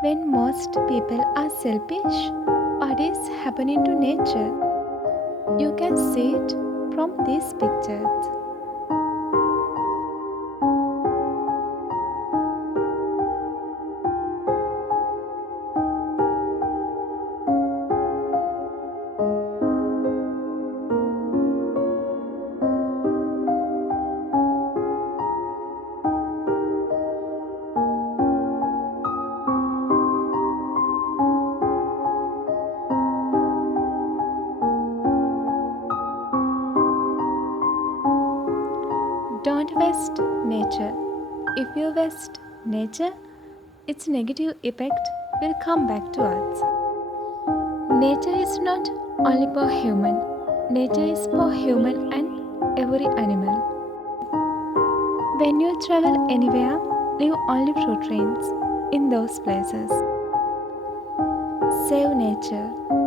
When most people are selfish, what is happening to nature? You can see it from these pictures. Don't waste nature. If you waste nature, its negative effect will come back to us. Nature is not only for human. Nature is for human and every animal. When you travel anywhere, leave only footprints in those places. Save nature.